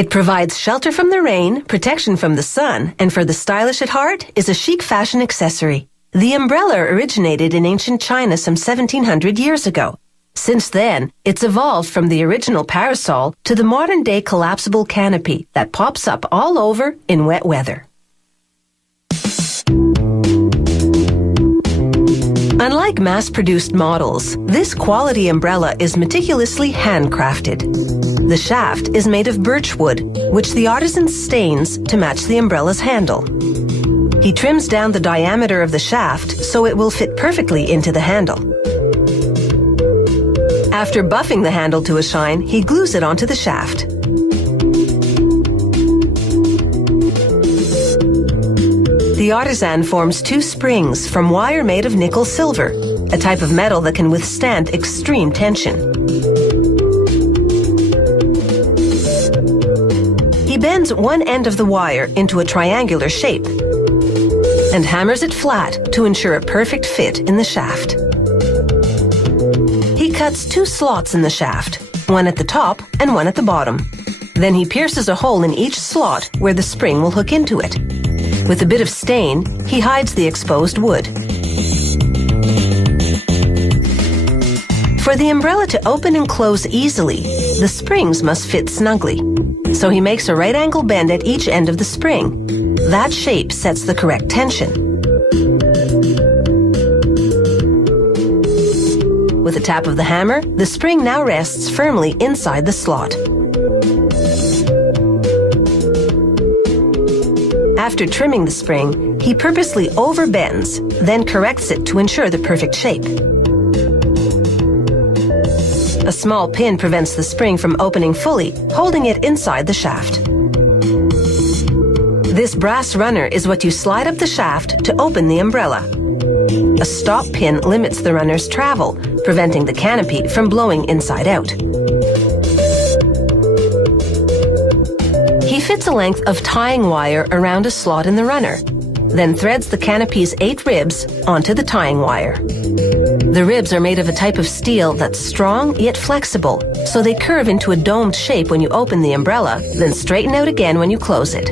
It provides shelter from the rain, protection from the sun, and for the stylish at heart is a chic fashion accessory. The umbrella originated in ancient China some 1700 years ago. Since then, it's evolved from the original parasol to the modern-day collapsible canopy that pops up all over in wet weather. Unlike mass-produced models, this quality umbrella is meticulously handcrafted. The shaft is made of birch wood, which the artisan stains to match the umbrella's handle. He trims down the diameter of the shaft so it will fit perfectly into the handle. After buffing the handle to a shine, he glues it onto the shaft. The artisan forms two springs from wire made of nickel silver, a type of metal that can withstand extreme tension. He bends one end of the wire into a triangular shape and hammers it flat to ensure a perfect fit in the shaft. He cuts two slots in the shaft, one at the top and one at the bottom. Then he pierces a hole in each slot where the spring will hook into it. With a bit of stain, he hides the exposed wood. For the umbrella to open and close easily, the springs must fit snugly. So he makes a right angle bend at each end of the spring. That shape sets the correct tension. With a tap of the hammer, the spring now rests firmly inside the slot. After trimming the spring, he purposely overbends, then corrects it to ensure the perfect shape. A small pin prevents the spring from opening fully, holding it inside the shaft. This brass runner is what you slide up the shaft to open the umbrella. A stop pin limits the runner's travel, preventing the canopy from blowing inside out. He fits a length of tying wire around a slot in the runner, then threads the canopy's 8 ribs onto the tying wire. The ribs are made of a type of steel that's strong yet flexible, so they curve into a domed shape when you open the umbrella, then straighten out again when you close it.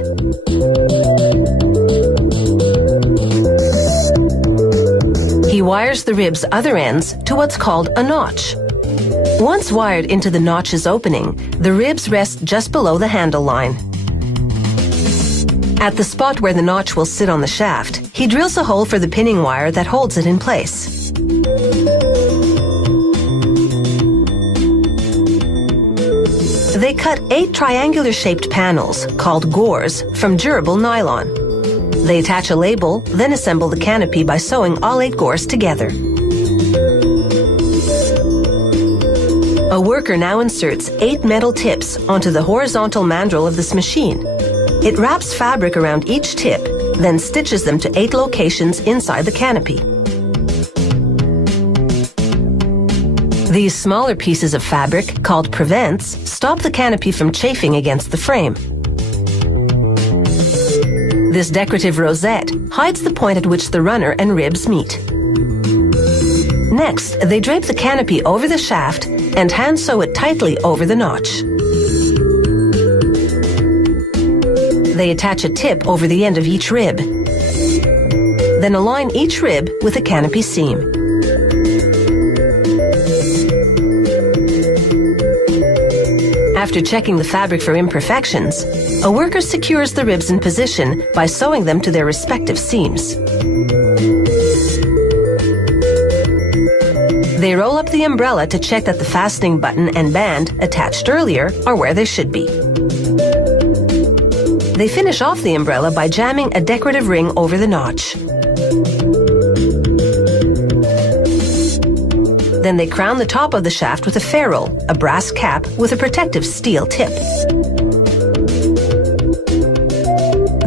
He wires the ribs' other ends to what's called a notch. Once wired into the notch's opening, the ribs rest just below the handle line. At the spot where the notch will sit on the shaft, he drills a hole for the pinning wire that holds it in place. They cut 8 triangular-shaped panels, called gores, from durable nylon. They attach a label, then assemble the canopy by sewing all 8 gores together. A worker now inserts 8 metal tips onto the horizontal mandrel of this machine. It wraps fabric around each tip, then stitches them to 8 locations inside the canopy. These smaller pieces of fabric, called prevents, stop the canopy from chafing against the frame. This decorative rosette hides the point at which the runner and ribs meet. Next, they drape the canopy over the shaft and hand sew it tightly over the notch. They attach a tip over the end of each rib. Then align each rib with a canopy seam. After checking the fabric for imperfections, a worker secures the ribs in position by sewing them to their respective seams. They roll up the umbrella to check that the fastening button and band attached earlier are where they should be. They finish off the umbrella by jamming a decorative ring over the notch. Then they crown the top of the shaft with a ferrule, a brass cap with a protective steel tip.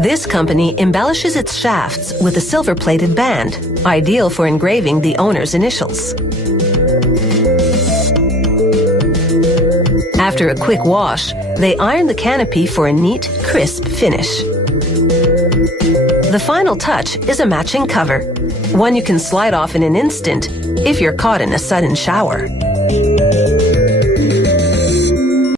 This company embellishes its shafts with a silver-plated band, ideal for engraving the owner's initials. After a quick wash, they iron the canopy for a neat, crisp finish. The final touch is a matching cover, one you can slide off in an instant if you're caught in a sudden shower.